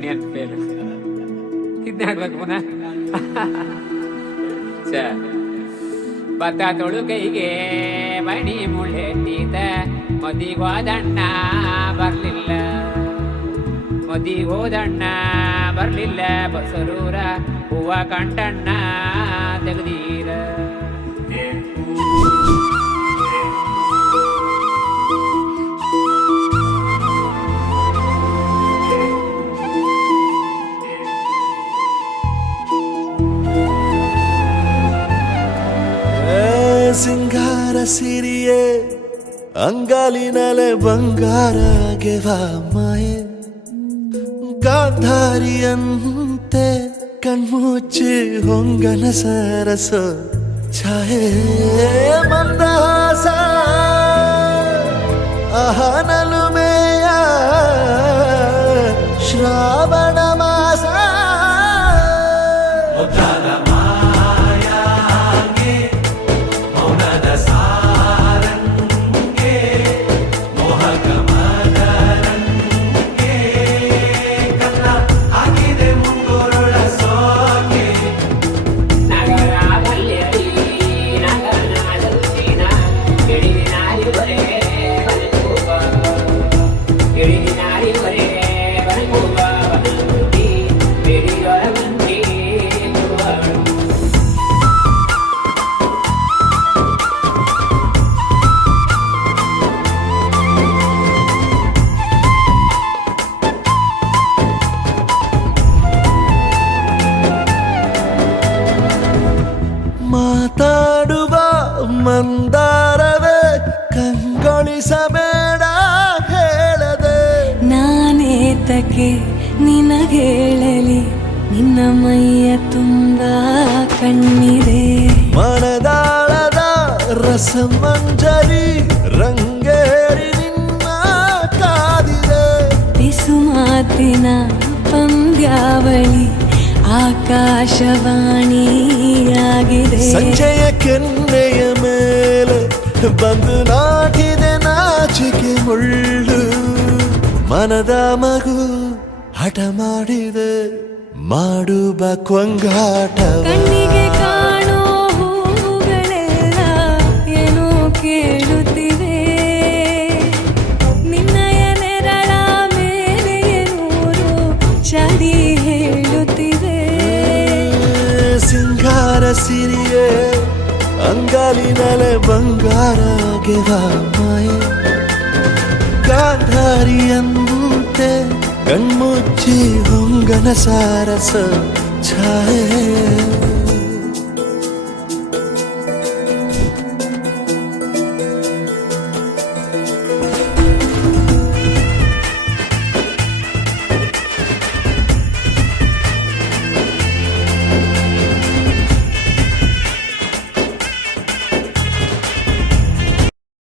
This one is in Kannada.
ಆನಿಯನ್ ಪೇಲ್ ಇದನ್ನ ಹಾಡ್ಬೇಕು ಪುನಃ. ಭತ್ತ ತೊಳುಕೈಗೆ ಮಣಿ ಮುಳ್ಳೆಟ್ಟೀತ ಮದಿಗೋದಣ್ಣ ಬರ್ಲಿಲ್ಲ, ಮದಿಗೋದಣ್ಣ ಬರ್ಲಿಲ್ಲ, ಬಸರೂರ ಹೂವ ಕಂಟಣ್ಣ ತೆಗ್ದೀರ. ಸಿಂಗಾರ ಸಿರಿಯೇ ಅಂಗಾಲಿನಲೆ ಬಂಗಾರ ಗೆವ ಮಾಯೆ, ಗಾಂಧಾರಿಯಂತೆ ಕಣ್ಮುಚ್ಚಿ ಹೊಂಗನ ಸರಸ ಛಾಯೆ, ಮಂದಹಾಸ ಅಹನಲುಮೆಯ ಶ್ರಾವಣ ಮಾಸ, ಮಾತಾಡುವ ಮಂದಾರವೇ ಕಂಗೊಳಿಸಬೇಡ ಹೇಳದೆ, ನಾನೇತಕ್ಕೆ ನಿನಗೇಳಲಿ ನಿನ್ನ ಮೈಯ ತುಂಬ ಕಣ್ಣಿದೆ, ಮನದಾಳದ ರಸಮಂಜರಿ ರಂಗೇರಿ ನಿನ್ನ ಕಾದಿದೆ, ಬಿಸು ಮಾತಿನ ಪಂದ್ಯಾವಳಿ ಆಕಾಶವಾಣಿಯಾಗಿದೆ, ಸಂಜೆಯ ಕೆನ್ನೆಯ ಮೇಲೆ ಬಂದು ನಾಟಿದೆ ನಾಚಿಕೆ ಮುಳ್ಳು, ಮನದ ಮಗು ಹಠ ಮಾಡಿದೆ ಮಾಡುವ ಕೊಂಗಾಟವ, ಕಣ್ಣಿಗೆ ಕಾಣೋ ಹೂಗಳೆಲ್ಲ ಏನೋ ಕೇಳುತ್ತಿವೆ, ನಿನ್ನಯ ನೆರಳ ಮೇಲೆ ನೂರು ಚಡಿ ಹೇಳುತ್ತಿವೆ, ಸಿಂಗಾರ ಸಿರಿಯೇ ಅಂಗಾಲಿನಲೆ ಬಂಗಾರ ಗೆವ ಮಾಯೆ, ಗಾಂಧಾರಿಯಂತೆ ಕಣ್ಮುಚ್ಚಿ ಹೊಂಗನ ಸಾರಸ ಛಾಯೆ.